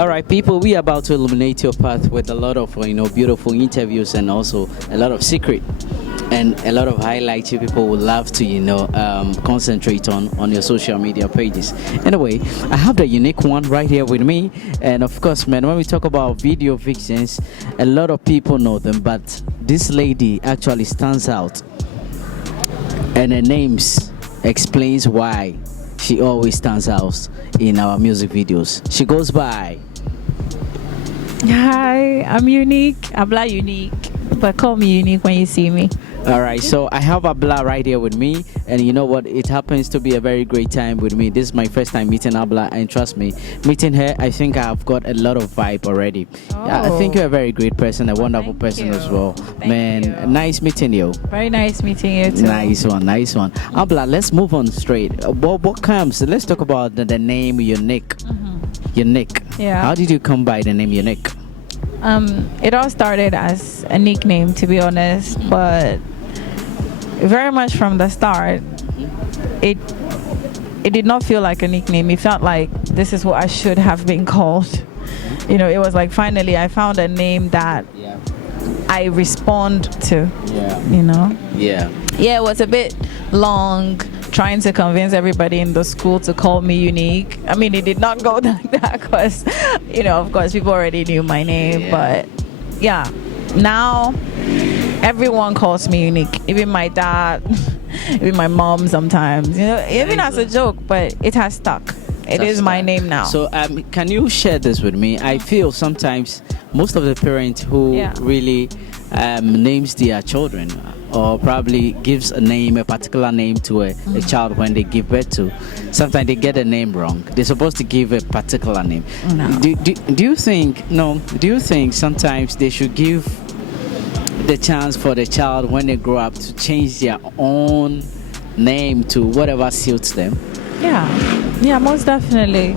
All right, people, we are about to illuminate your path with a lot of beautiful interviews and also a lot of secret and a lot of highlights you people would love to concentrate on your social media pages. Anyway, I have the unique one right here with me, and of course, man, when we talk about video vixens, a lot of people know them, but this lady actually stands out, and her names explains why she always stands out in our music videos. She goes by. Hi, I'm Unique, Abbla Unique, but call me Unique when you see me. All right, so I have Abbla right here with me, and you know what? It happens to be a very great time with me. This is my first time meeting Abbla, and trust me, meeting her, I think I've got a lot of vibe already. Yeah, I think you're a very great person, a wonderful person as well. Nice meeting you. Very nice meeting you too. Nice one. Abbla, let's move on straight. What comes? Let's talk about the name Unique. Unique. Yeah. How did you come by the name Unique? It all started as a nickname, to be honest, but very much from the start, it did not feel like a nickname. It felt like this is what I should have been called. You know, it was like finally I found a name that I respond to. Yeah. You know? Yeah. Yeah, it was a bit long trying to convince everybody in the school to call me Unique. I mean, it did not go like that because, of course, people already knew my name. But yeah, now everyone calls me Unique. Even my dad, even my mom sometimes, even as a joke, but it has stuck. It is my name now. So can you share this with me? I feel sometimes most of the parents who really names their children or probably gives a particular name to a child when they give birth to, sometimes they get a name wrong. They're supposed to give a particular name. No. Do you think sometimes they should give the chance for the child when they grow up to change their own name to whatever suits them? Yeah, most definitely.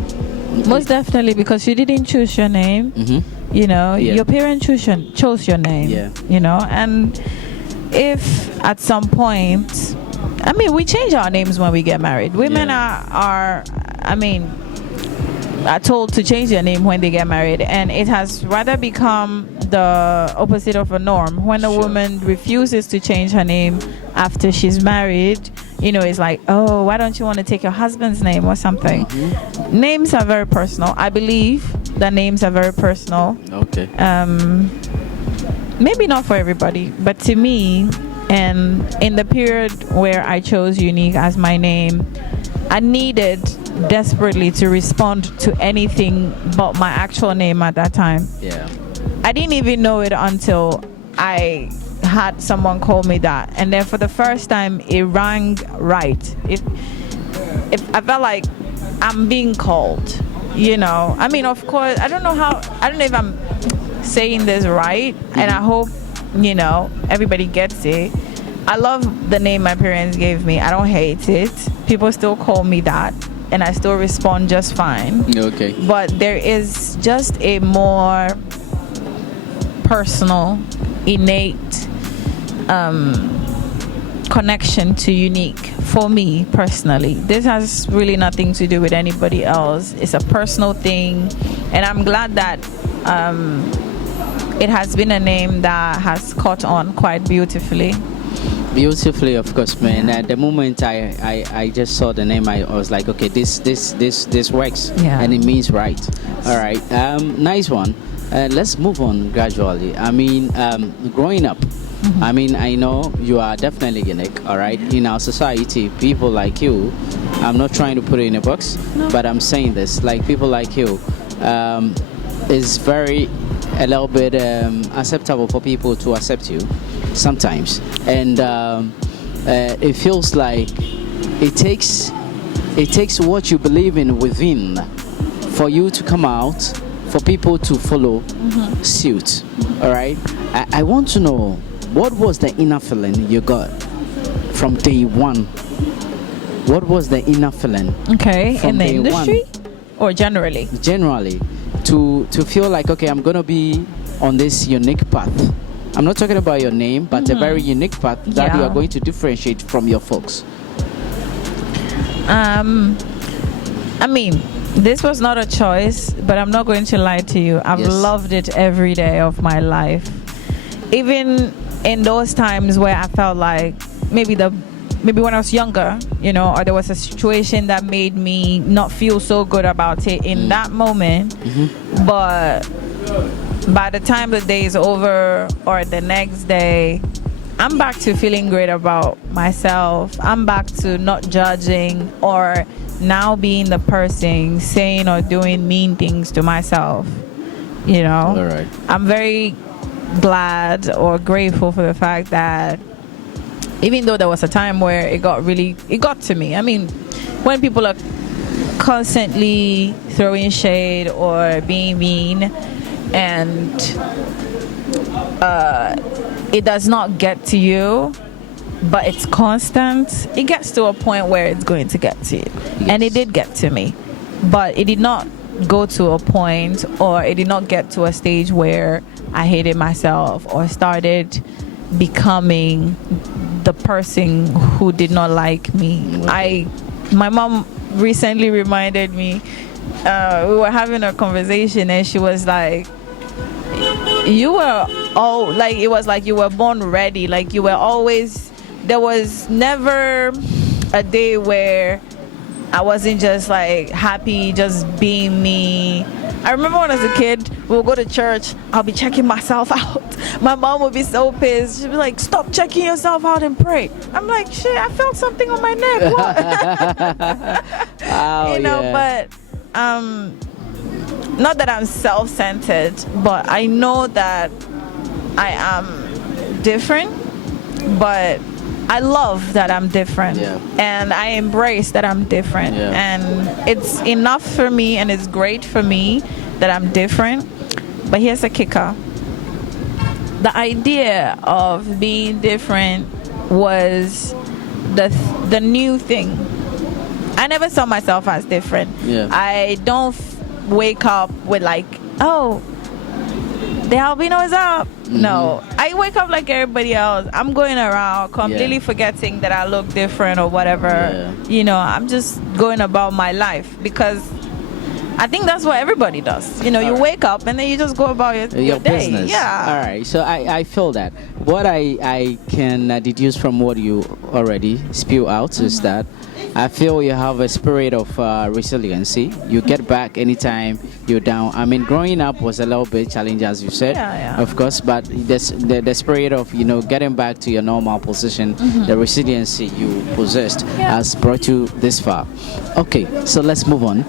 Most definitely, because you didn't choose your name. Your parents chose your name. And if at some point, we change our names when we get married. Women are told to change their name when they get married, and it has rather become the opposite of a norm. When a woman refuses to change her name after she's married, it's like, oh, why don't you want to take your husband's name or something? Names are very personal. I believe that names are very personal. Okay. Maybe not for everybody, but to me, and in the period where I chose Unique as my name, I needed desperately to respond to anything but my actual name at that time. Yeah. I didn't even know it until I had someone call me that, and then for the first time it rang right. If I felt like I'm being called, of course, I don't know if I'm saying this right, and I hope everybody gets it. I love the name my parents gave me. I don't hate it. People still call me that, and I still respond just fine. Okay. But there is just a more personal, innate connection to Unique for me personally. This has really nothing to do with anybody else. It's a personal thing, and I'm glad that it has been a name that has caught on quite beautifully. Beautifully, of course, man. At the moment I just saw the name, I was like, okay, this works, and it means right. All right, nice one. Let's move on gradually. Growing up, I know you are definitely unique. All right, in our society, people like you, I'm not trying to put it in a box, but I'm saying this, like people like you, is very a little bit acceptable for people to accept you sometimes, and it feels like it takes what you believe in within for you to come out, for people to follow suit. All right, I want to know, what was the inner feeling you got from day one? What was the inner feeling? Okay, in the industry or generally? Generally, to feel like, okay, I'm gonna be on this unique path. I'm not talking about your name, but a very unique path that you are going to differentiate from your folks. This was not a choice, but I'm not going to lie to you. I've loved it every day of my life. Even in those times where I felt like maybe when I was younger, or there was a situation that made me not feel so good about it in that moment. But by the time the day is over or the next day, I'm back to feeling great about myself. I'm back to not judging or now being the person saying or doing mean things to myself. All right. I'm very glad or grateful for the fact that even though there was a time where it got to me. I mean, when people are constantly throwing shade or being mean and it does not get to you, but it's constant, it gets to a point where it's going to get to you. And it did get to me, but it did not go to a point, or it did not get to a stage where I hated myself or started becoming the person who did not like me. My mom recently reminded me, we were having a conversation and she was like, it was like you were born ready. Like you were always, there was never a day where I wasn't just like happy, just being me. I remember when I was a kid, we would go to church, I'll be checking myself out. My mom would be so pissed. She'd be like, stop checking yourself out and pray. I'm like, shit, I felt something on my neck. What? But not that I'm self-centered, but I know that I am different, but I love that I'm different, and I embrace that I'm different, and it's enough for me and it's great for me that I'm different. But here's the kicker. The idea of being different was the new thing. I never saw myself as different. I don't wake up with like, oh, the albino is up. No, I wake up like everybody else. I'm going around completely forgetting that I look different or whatever. I'm just going about my life because I think that's what everybody does. You wake up and then you just go about your day. Business. Yeah. All right. So I feel that. What I can deduce from what you already spew out is that I feel you have a spirit of resiliency. You get back anytime you're down. I mean, growing up was a little bit challenging, as you said, of course, but the spirit of, getting back to your normal position, the resiliency you possessed has brought you this far. Okay, so let's move on.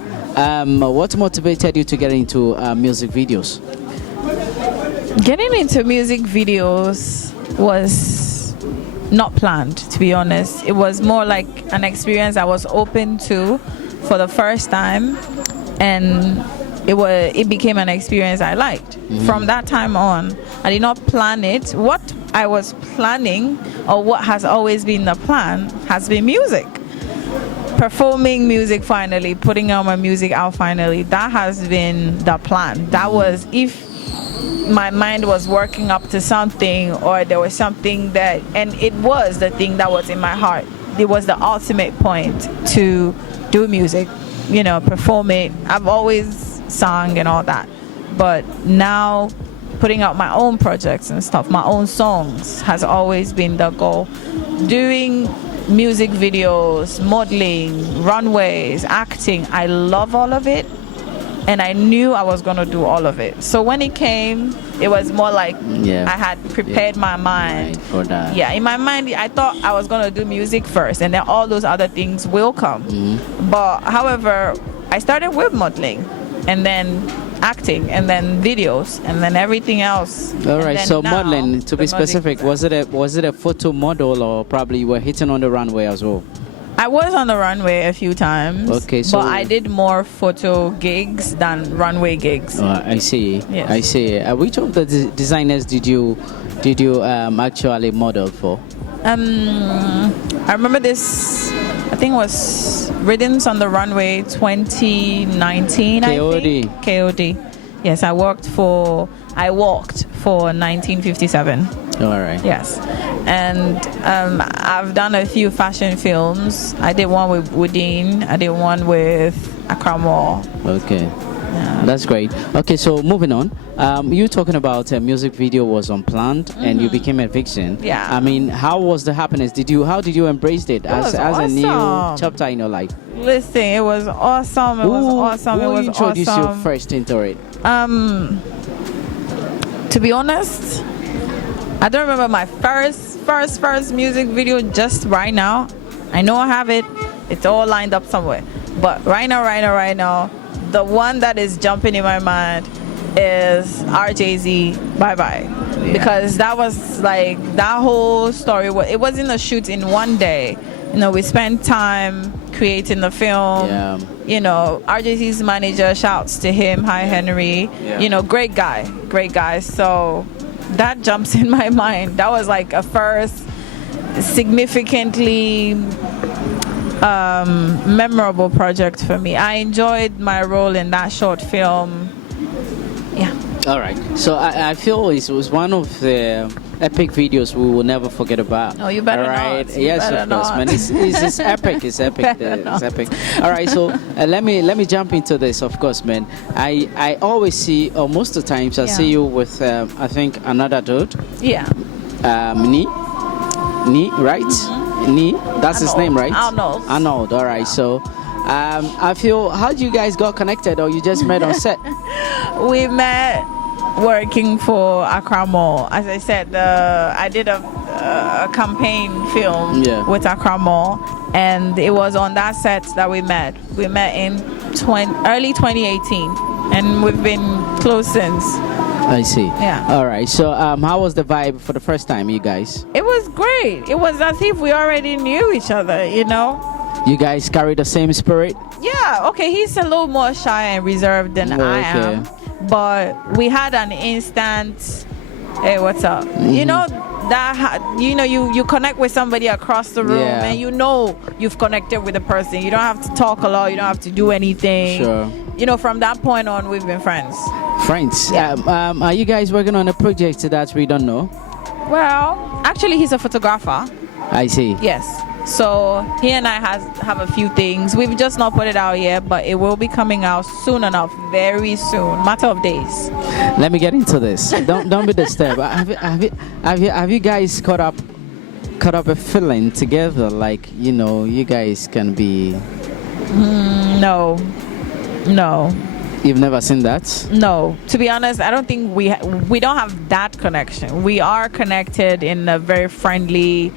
What motivated you to get into music videos? Getting into music videos was not planned, to be honest. It was more like an experience I was open to for the first time, and it became an experience I liked. From that time on, I did not plan it. What I was planning, or what has always been the plan, has been music. Performing music finally, putting out my music out finally, that has been the plan. That was, if my mind was working up to something, or there was something that, and it was the thing that was in my heart, it was the ultimate point to do music, perform it. I've always sung and all that, but now putting out my own projects and stuff, my own songs, has always been the goal. Doing music videos, modeling, runways, acting, I love all of it, and I knew I was going to do all of it. So when it came, it was more like I had prepared my mind for that. In my mind, I thought I was going to do music first, and then all those other things will come. But however, I started with modeling, and then acting, and then videos, and then everything else. All right. So modeling, to be specific, was it a photo model, or probably you were hitting on the runway as well? I was on the runway a few times. Okay, so but I did more photo gigs than runway gigs. I see. Yes. I see. Which of the designers did you actually model for? I remember this. I think it was Riddance on the Runway 2019. KOD. I think. KOD. Yes, I walked for 1957. All right. Yes, and I've done a few fashion films. I did one with Woodine. I did one with Accra Mall. Okay. That's great. Okay, so moving on. You talking about a music video was unplanned and you became a vixen. Yeah. I mean, how was the happiness? How did you embrace it as awesome. a new chapter in your life? Listen, it was awesome. It was awesome. Who it was introduced awesome. you first into it? To be honest, I don't remember my first music video just right now. I know I have it. It's all lined up somewhere. But right now, the one that is jumping in my mind is RJZ Bye Bye. Yeah. Because that was like, that whole story, it wasn't a shoot in one day. You know, we spent time creating the film. Yeah. You know, RJZ's manager, shouts to him, hi Henry. Yeah. You know, great guy. So that jumps in my mind. That was like a first significantly memorable project for me. I enjoyed my role in that short film. Yeah. All right. So I feel it was one of the epic videos we will never forget about. Oh, you better all right. not. Yes, of course, man. It's epic. It's epic. It's epic. All right. So let me jump into this. Of course, man. I always see, or most of the times, I see you with I think another dude. Yeah. Ni, right? Ni. That's his name, right? Arnold. All right. So. I feel, how do you guys got connected, or you just met on set? We met working for Accra Mall. As I said, I did a campaign film with Accra Mall, and it was on that set that we met. We met in early 2018, and we've been close since. I see. Yeah. All right. So, how was the vibe for the first time, you guys? It was great. It was as if we already knew each other, you know? You guys carry the same spirit? Yeah, okay, he's a little more shy and reserved than I am. But we had an instant, hey, what's up? You know, you connect with somebody across the room and you know you've connected with a person. You don't have to talk a lot, you don't have to do anything. Sure. You know, from that point on, we've been friends. Friends? Yeah. Are you guys working on a project that we don't know? Well, actually, he's a photographer. I see. Yes. So he and I have a few things. We've just not put it out yet, but it will be coming out soon enough, very soon, matter of days. Let me get into this. Don't be disturbed. Have you guys caught up a feeling together? Like, you know, you guys can be. No. You've never seen that? No. To be honest, I don't think we don't have that connection. We are connected in a very friendly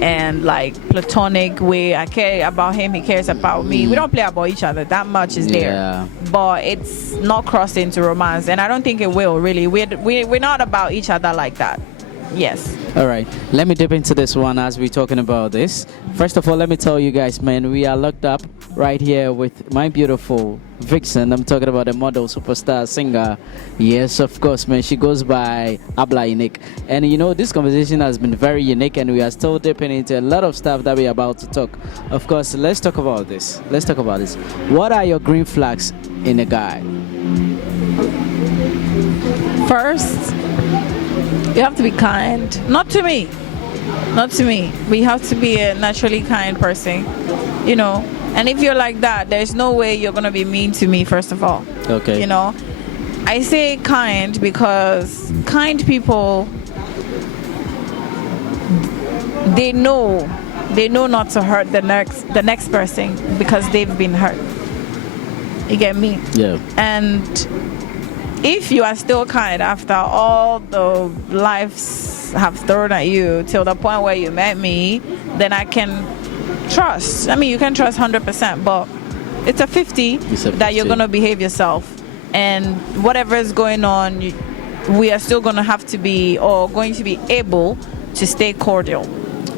and like platonic way. I care about him, he cares about me. We don't play about each other, that much is there, but it's not crossed into romance, and I don't think it will really. We're not about each other like that. Yes. All right, let me dip into this one as we're talking about this. First of all, let me tell you guys, man, we are locked up right here with my beautiful vixen. I'm talking about a model, superstar, singer. Yes, of course, man. She goes by Abbla Unique. And you know, this conversation has been very unique, and we are still dipping into a lot of stuff that we're about to talk. Of course, let's talk about this. What are your green flags in a guy? First, you have to be kind. Not to me. We have to be a naturally kind person, you know. And if you're like that, there's no way you're going to be mean to me, first of all. Okay. You know, I say kind because kind people, they know not to hurt the next person because they've been hurt. You get me? Yeah. And if you are still kind after all the lives have thrown at you till the point where you met me, then I can trust. I mean, you can trust 100%, but it's a 50 that you're going to behave yourself. And whatever is going on, we are still going to have to be, or going to be able to stay cordial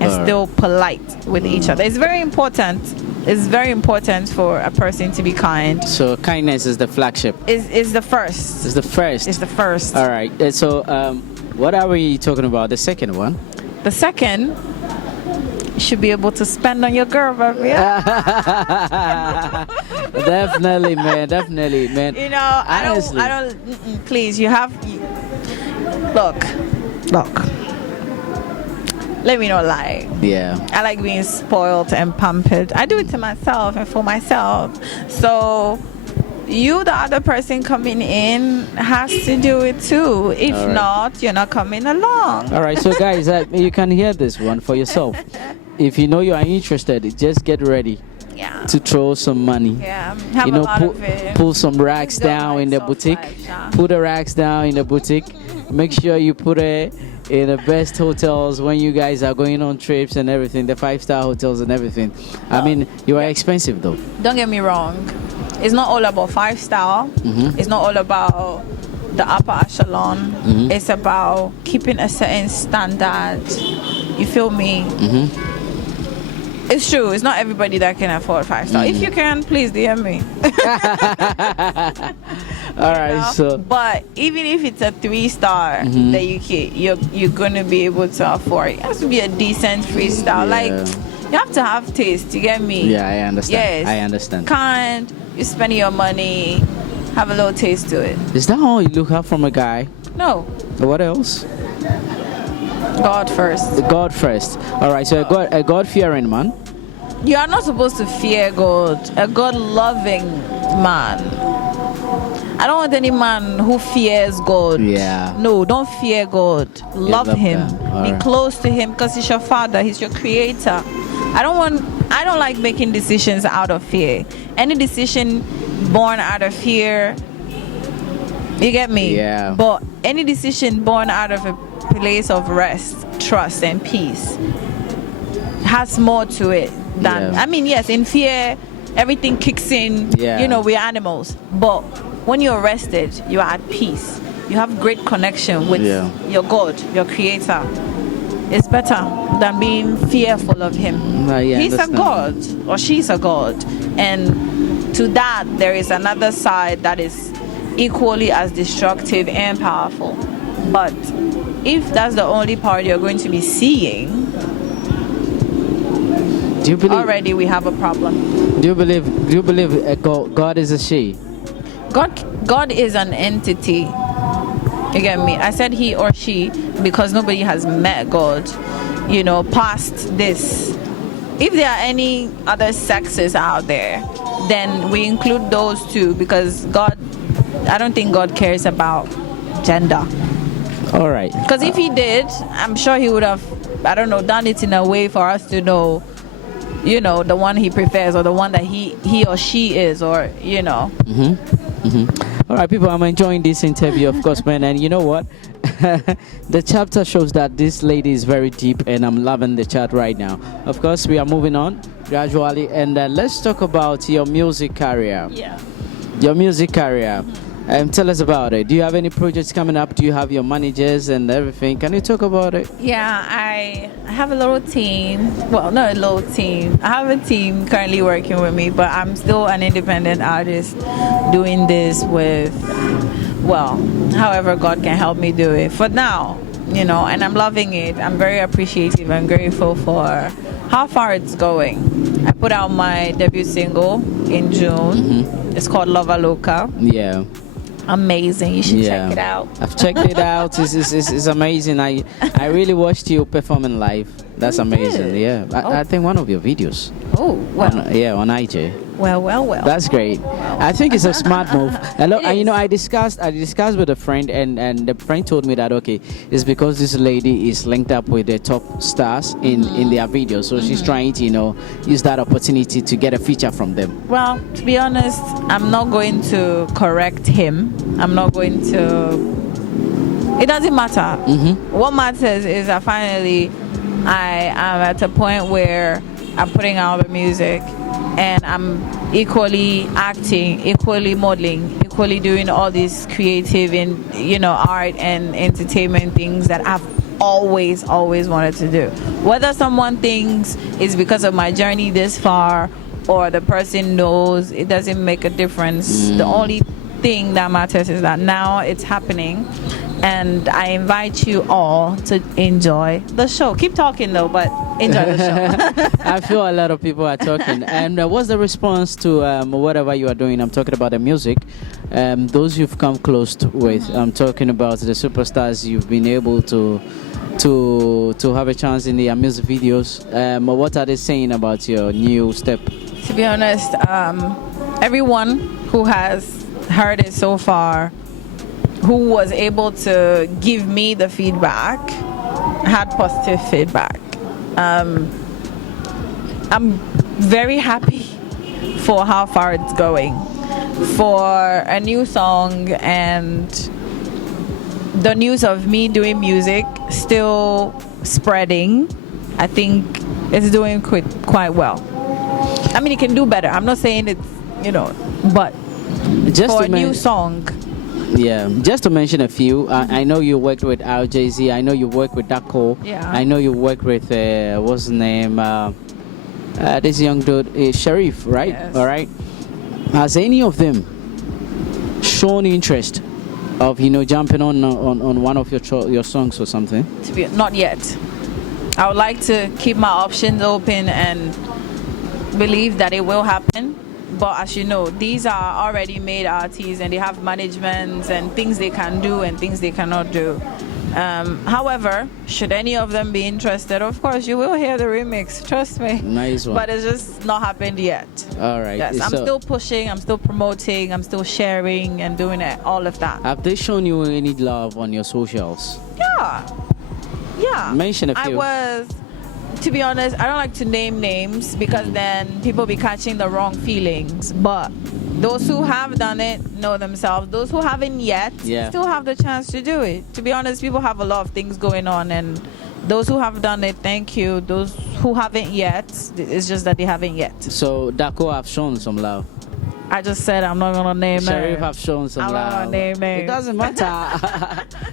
and still polite with each other. It's very important. It's very important for a person to be kind. So kindness is the flagship. Is the first. It's the first. It's the first. All right. So what are we talking about? The second one? The second, you should be able to spend on your girl, baby. Definitely, man. You know, honestly. I don't. Please, you have. Look. let me not lie. Yeah. I like being spoiled and pampered. I do it to myself and for myself. So you, the other person coming in, has to do it too. If not, you're not coming along. All right, so guys, you can hear this one for yourself. If you know you are interested, just get ready. Yeah. To throw some money. Yeah. Have a lot of it. Pull some racks down in the boutique. Put the racks down in the boutique. Make sure you put it in the best hotels when you guys are going on trips and everything, the 5-star hotels and everything. I mean, you are expensive though. Don't get me wrong. It's not all about 5-star. It's not all about the upper echelon. It's about keeping a certain standard. You feel me? It's true. It's not everybody that can afford 5-star. If you can, please DM me. All right. So, but even if it's a 3-star that you're gonna be able to afford, it has to be a decent 3-star. Like, you have to have taste. You get me? Yeah, I understand. Yes. I understand. Can't you spend your money, have a little taste to it? Is that all you look out from a guy? No. What else? God first. God first. All right. So a God-fearing man. You are not supposed to fear God. A God-loving man. I don't want any man who fears God. Yeah. No, don't fear God. Love him. Be right. close to him because he's your father. He's your creator. I don't like making decisions out of fear. Any decision born out of fear, you get me? Yeah. But any decision born out of a place of rest, trust, and peace has more to it than, I mean, yes, in fear, everything kicks in. Yeah. You know, we're animals. But when you're rested, you're at peace. You have great connection with your God, your creator. It's better than being fearful of him. He's a God or she's a God. And to that, there is another side that is equally as destructive and powerful. But if that's the only part you're going to be seeing, do you believe, already we have a problem. Do you believe God is a she? God is an entity. You get me? I said he or she because nobody has met God, you know, past this. If there are any other sexes out there, then we include those too, because I don't think God cares about gender. All right. Because if he did, I'm sure he would have, I don't know, done it in a way for us to know, you know, the one he prefers or the one that he or she is, or, you know. All right, people, I'm enjoying this interview, of course, man. And you know what? The chapter shows that this lady is very deep, and I'm loving the chat right now. Of course, we are moving on gradually, and let's talk about your music career. Yeah. Your music career. Tell us about it. Do you have any projects coming up? Do you have your managers and everything? Can you talk about it? Yeah, I have a little team. Well, not a little team. I have a team currently working with me, but I'm still an independent artist doing this with, well, however God can help me do it. For now, you know, and I'm loving it. I'm very appreciative and grateful for how far it's going. I put out my debut single in June. It's called Lova Loca. Yeah. Amazing. You should check it out. I've checked it out. It's amazing. I really watched you performing live. That's amazing. Good. Yeah. I think one of your videos. Oh, well. On IG. Well. That's great. I think it's a smart move. And you know, I discussed with a friend, and the friend told me that it's because this lady is linked up with the top stars in their videos, so she's trying to, you know, use that opportunity to get a feature from them. Well, to be honest, I'm not going to correct him. I'm not going to. It doesn't matter. What matters is that finally I am at a point where I'm putting out the music, and I'm equally acting, equally modeling, equally doing all these creative and, you know, art and entertainment things that I've always wanted to do. Whether someone thinks it's because of my journey this far or the person knows, it doesn't make a difference. The only thing that matters is that now it's happening, and I invite you all to enjoy the show. Keep talking though, but enjoy the show. I feel a lot of people are talking. And what's the response to whatever you are doing? I'm talking about the music. Those you've come close with. I'm talking about the superstars you've been able to to have a chance in the music videos. What are they saying about your new step? To be honest, everyone who has heard it so far, who was able to give me the feedback, had positive feedback. I'm very happy for how far it's going. For a new song and the news of me doing music still spreading, I think it's doing quite well. I mean, it can do better. I'm not saying it's, but just for a new song. Yeah, just to mention a few, I know you worked with RJZ, I know you worked with Dako, yeah. I know you worked with, what's his name, this young dude, Sharif, right? Yes. All right. Has any of them shown interest of, jumping on one of your songs or something? Not yet. I would like to keep my options open and believe that it will happen. But as you know, these are already made artists and they have managements and things they can do and things they cannot do. However, should any of them be interested, of course, you will hear the remix. Trust me. Nice one. But it's just not happened yet. All right. Yes, I'm still pushing, I'm still promoting, I'm still sharing and doing all of that. Have they shown you any love on your socials? Yeah. Mention a few. To be honest, I don't like to name names because then people be catching the wrong feelings. But those who have done it know themselves. Those who haven't yet still have the chance to do it. To be honest, people have a lot of things going on, and those who have done it, thank you. Those who haven't yet, it's just that they haven't yet. So Dako have shown some love. I just said I'm not gonna name names. Sharif have shown some love. I'm not gonna name names. It doesn't matter.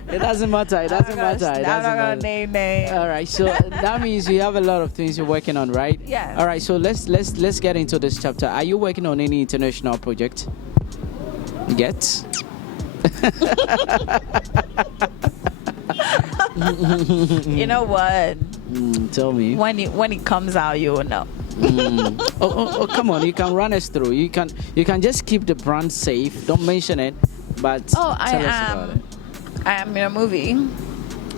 It doesn't matter. I'm not gonna name names. All right. So that means you have a lot of things you're working on, right? Yes. All right. So let's get into this chapter. Are you working on any international project? Yet? You know what? Tell me. When it comes out, you will know. Oh, come on! You can run us through. You can just keep the brand safe. Don't mention it, but tell us about it. I am in a movie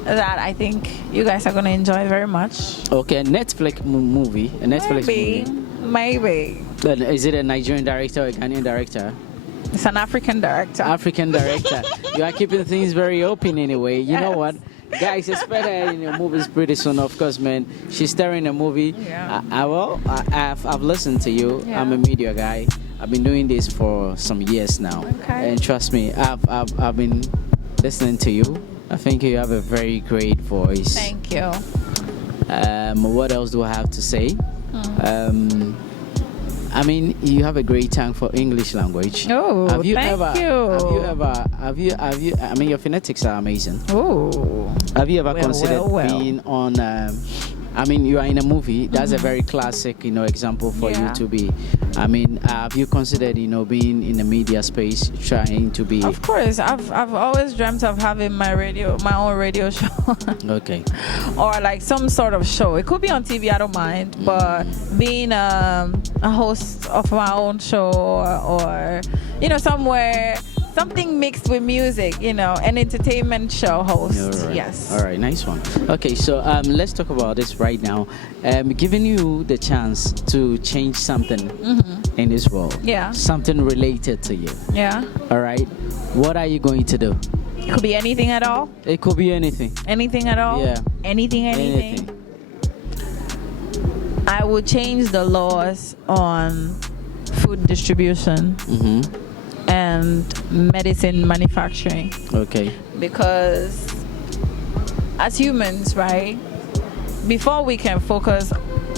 that I think you guys are going to enjoy very much. Okay, a Netflix movie. A Netflix movie. Maybe. Is it a Nigerian director or a Ghanaian director? It's an African director. African director. You are keeping things very open anyway. You know what? Guys, expect her in your movies pretty soon, of course, man. She's starring a movie. Yeah. I've listened to you. Yeah. I'm a media guy. I've been doing this for some years now. Okay. And trust me, I've been listening to you. I think you have a very great voice. Thank you. What else do I have to say? I mean, you have a great tongue for English language. Oh, Have you thank ever? you. Have you? I mean, your phonetics are amazing. Oh. Have you ever considered being on? I mean, you are in a movie. That's a very classic, Yeah. example for you to be. I mean, have you considered, being in the media space, trying to be? Of course, I've always dreamt of having my own radio show. Okay. Or like some sort of show. It could be on TV, I don't mind. But being a host of my own show or somewhere, something mixed with music, an entertainment show host. Right. Yes. All right, nice one. Okay, so let's talk about this right now. Giving you the chance to change something in this world. Yeah. Something related to you. Yeah. All right. What are you going to do? It could be anything at all. It could be anything. Anything at all? Yeah. Anything. I would change the laws on food distribution and medicine manufacturing. Okay. Because as humans, right, before we can focus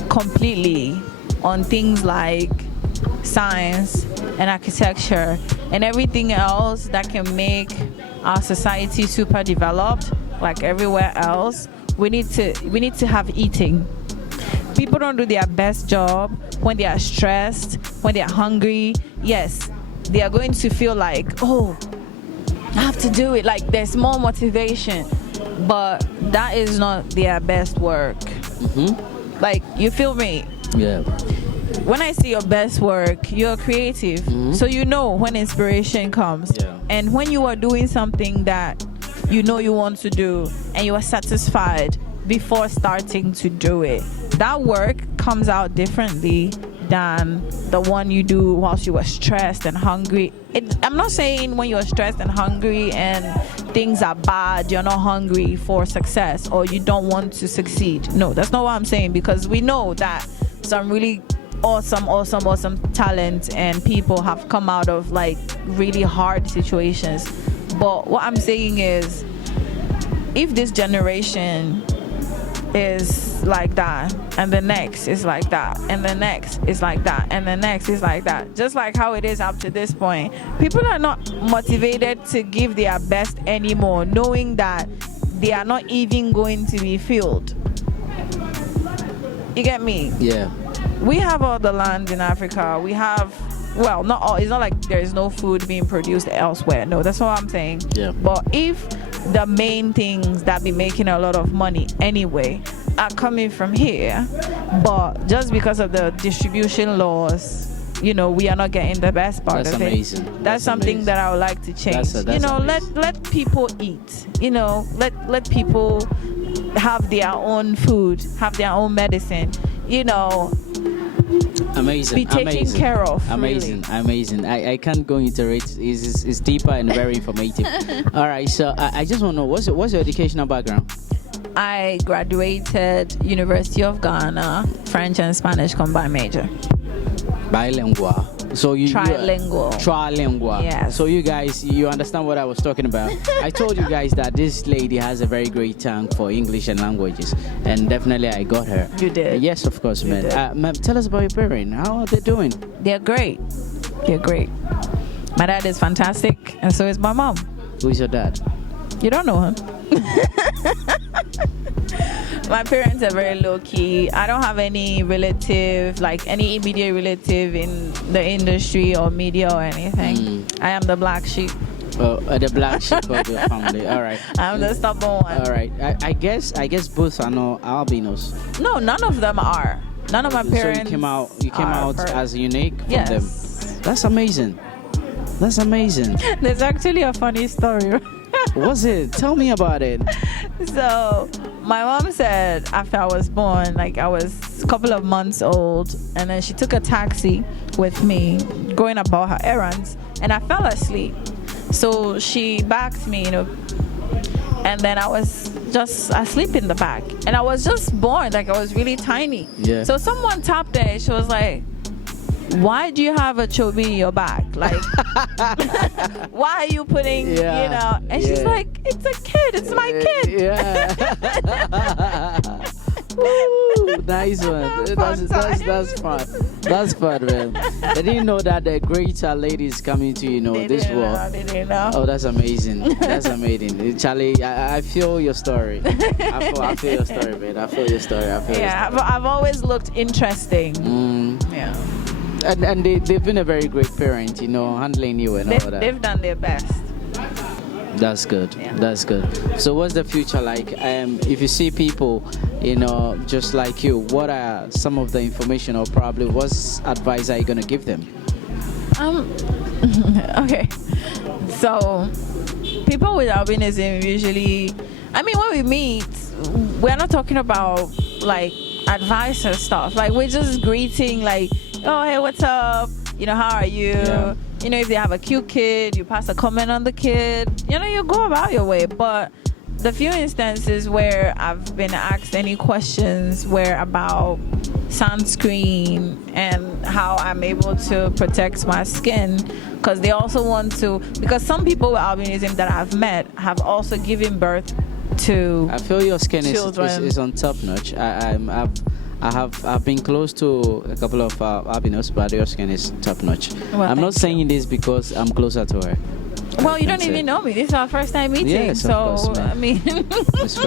completely on things like science and architecture and everything else that can make our society super developed like everywhere else, we need to have eating. People don't do their best job when they are stressed, when they are hungry. Yes, they are going to feel like, oh, I have to do it. Like there's more motivation, but that is not their best work. Like, you feel me? Yeah. When I see your best work, you're creative. So you know when inspiration comes. Yeah. And when you are doing something that you know you want to do, and you are satisfied before starting to do it. That work comes out differently than the one you do whilst you are stressed and hungry. I'm not saying when you're stressed and hungry and things are bad, you're not hungry for success or you don't want to succeed. No, that's not what I'm saying, because we know that some really awesome talent and people have come out of like really hard situations. But what I'm saying is, if this generation is like that, and the next is like that, and the next is like that, and the next is like that, just like how it is up to this point, people are not motivated to give their best anymore, knowing that they are not even going to be filled. You get me? Yeah. We have all the land in Africa. We have, well, not all. It's not like there is no food being produced elsewhere. No, that's what I'm saying. Yeah. But if the main things that be making a lot of money anyway are coming from here, but just because of the distribution laws, we are not getting the best part That's of amazing. it. That's something amazing. that I would like to change. That's amazing. Let people eat. Let people have their own food, have their own medicine. Amazing. Be taken care of. Amazing. Really. Amazing. I can't go into it. It's deeper and very informative. All right. So I just want to know, what's your educational background? I graduated University of Ghana, French and Spanish combined major. Bilingual. So Trilingual. Yes. So you guys, you understand what I was talking about. I told you guys that this lady has a very great tongue for English and languages, and definitely I got her. You did. Yes, of course, man. Ma'am, tell us about your parents. How are they doing? They're great. My dad is fantastic, and so is my mom. Who is your dad? You don't know him. My parents are very low-key. I don't have any relative, like any immediate relative in the industry or media or anything. I am the black sheep. Oh, the black sheep of your family. All right. I'm the stubborn one. All right. I guess both are not albinos. No, none of them are. None of my parents. So you came out as unique from yes. them. That's amazing. There's actually a funny story. What's it? Tell me about it. So my mom said after I was born, like I was a couple of months old, and then she took a taxi with me going about her errands, and I fell asleep. So she backed me, and then I was just asleep in the back, and I was just born, like I was really tiny. Yeah. So someone tapped her, and she was like, why do you have a Tsoobi in your back? Like, why are you putting, And she's like, it's a kid. It's my kid. Yeah. Woo, nice one. That's fun. That's fun, man. I didn't know that the greater ladies coming to this world. They didn't know. Oh, that's amazing. That's amazing, Charlie. I feel your story. I feel your story, man. I feel your story. I've always looked interesting. Yeah. And they've been a very great parent, handling you and all that. They've done their best. That's good. Yeah. That's good. So what's the future like? If you see people, just like you, what are some of the information or probably what's advice are you going to give them? Okay. So people with albinism usually, when we meet, we're not talking about like advice or stuff. Like we're just greeting, like, oh, hey, what's up? How are you? Yeah. If they have a cute kid, you pass a comment on the kid. You go about your way. But the few instances where I've been asked any questions were about sunscreen and how I'm able to protect my skin, because they also want to, because some people with albinism that I've met have also given birth to I feel your skin is on top notch. I've been close to a couple of albinos, but your skin is top notch. Well, I'm not saying this because I'm closer to her. Well, you don't even know me. This is our first time meeting. Yes, so of course, man. It's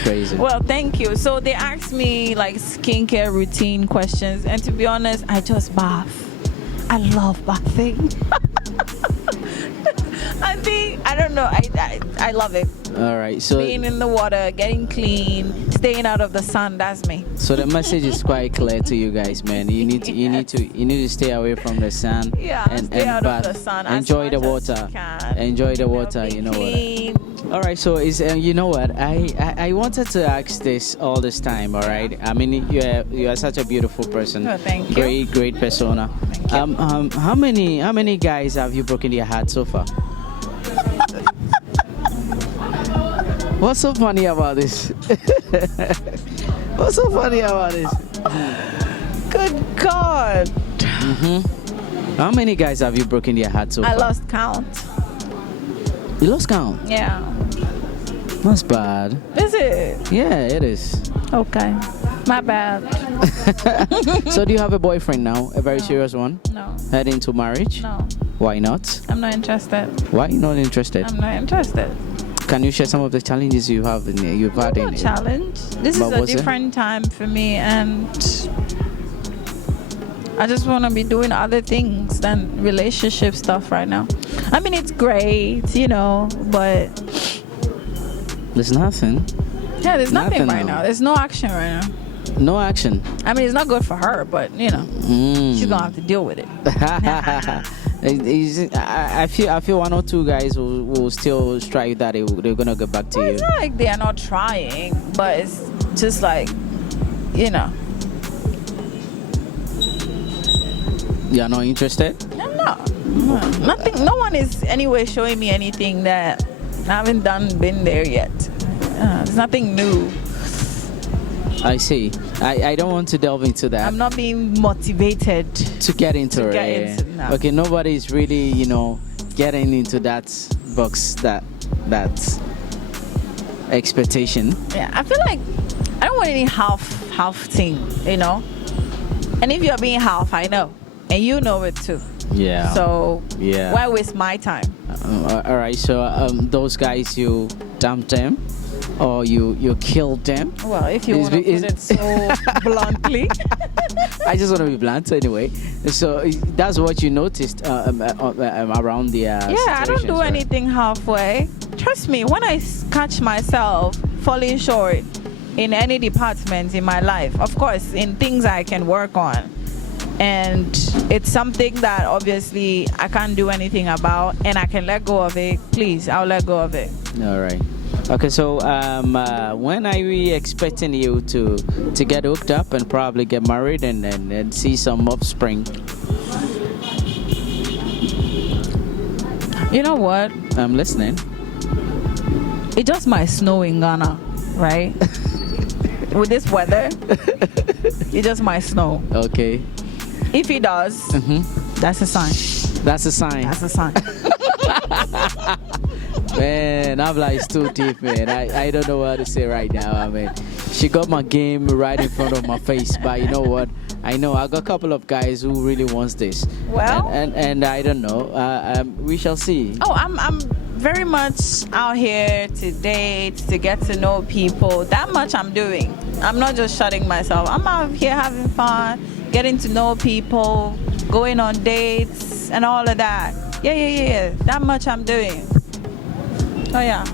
crazy. Well, thank you. So they asked me like skincare routine questions, and to be honest, I just bath. I love bathing. I don't know. I love it. All right. So being in the water, getting clean, staying out of the sun. That's me. So the message is quite clear to you guys, man. You need to stay away from the sun. Yeah, stay out of the sun. Enjoy the water. Enjoy the water. You know what? All right. So you know what? I wanted to ask this all this time. All right. I mean, you are such a beautiful person. Oh, thank you. Great persona. How many guys have you broken their heart so far? What's so funny about this? What's so funny about this? Good God. How many guys have you broken their heart so far? I lost count. You lost count? Yeah. That's bad. Is it? Yeah, it is. Okay. My bad. So do you have a boyfriend now? A very serious one? No. Heading to marriage? No. Why not? I'm not interested. Why are you not interested? I'm not interested. Can you share some of the challenges you've had in it? Challenge. This is a different time for me, and I just want to be doing other things than relationship stuff right now. I mean, it's great, you know, but there's nothing. Yeah, there's nothing right now. There's no action right now. No action. I mean, it's not good for her, but you know, she's gonna have to deal with it. I feel one or two guys will still strive that they're gonna get back to you. It's not like they are not trying, but it's just like, you know. You are not interested? I'm not. Nothing. No one is anyway showing me anything that I haven't been there yet. There's nothing new. I see. I don't want to delve into that. I'm not being motivated to get into it. Okay, nobody's really, you know, getting into that box, that expectation. Yeah, I feel like I don't want any half thing, you know. And if you're being half, I know, and you know it too. Yeah. So why waste my time? All right. So those guys, you dumped them. Or you killed them. Well, if you want to put it so bluntly. I just want to be blunt anyway. So that's what you noticed around the yeah, I don't do anything halfway. Trust me, when I catch myself falling short in any department in my life, of course, in things I can work on, and it's something that obviously I can't do anything about and I can let go of it, please, I'll let go of it. All right. Okay, so when are we expecting you to get hooked up and probably get married and see some offspring? You know what? I'm listening. It just might snow in Ghana, right? With this weather, it just might snow. Okay. If it does, that's a sign. That's a sign. That's a sign. Man, Abbla is too deep, man. I don't know what to say right now. I mean, she got my game right in front of my face, but you know what? I know I got a couple of guys who really wants this. Well, and I don't know. We shall see. Oh, I'm very much out here to date, to get to know people. That much I'm doing. I'm not just shutting myself. I'm out here having fun, getting to know people, going on dates, and all of that. Yeah. That much I'm doing. Oh yeah.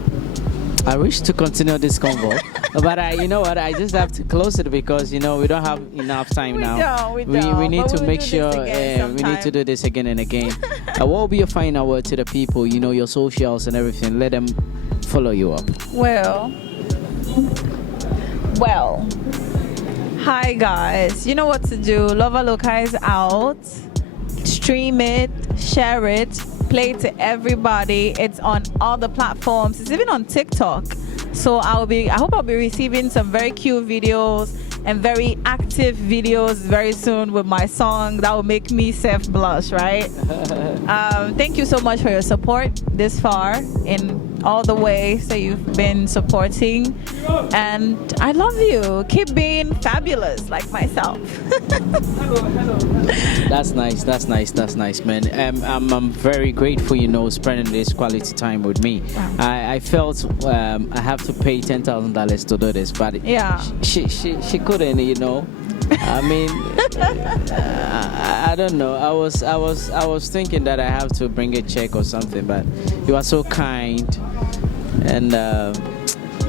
I wish to continue this convo, but you know what? I just have to close it because you know we don't have enough time now. We don't. We need to make sure we need to do this again and again. What will be your final word to the people? You know, your socials and everything. Let them follow you up. Well. Hi guys. You know what to do. Lova Loca is out. Stream it, share it, play it to everybody. It's on all the platforms. It's even on TikTok. So I hope I'll be receiving some very cute videos and very active videos very soon with my song that will make me self blush, right? Thank you so much for your support this far in all the ways that you've been supporting, and I love you. Keep being fabulous like myself. That's nice, man. I'm very grateful, you know, spending this quality time with me. Wow. I felt I have to pay $10,000 to do this, but yeah, she couldn't, you know. I mean, I don't know. I was thinking that I have to bring a check or something, but you are so kind, and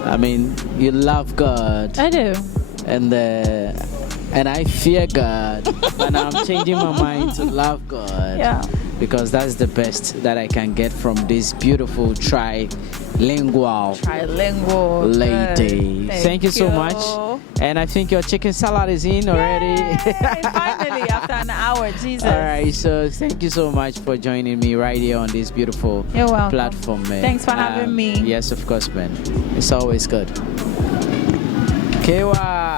I mean, you love God. I do. And I fear God, but I'm changing my mind to love God. Yeah. Because that's the best that I can get from this beautiful trilingual lady. Thank you so much. And I think your chicken salad is in already. Finally, after an hour, Jesus. All right, so thank you so much for joining me right here on this beautiful platform, man. Thanks for having me. Yes, of course, man. It's always good. Kewa.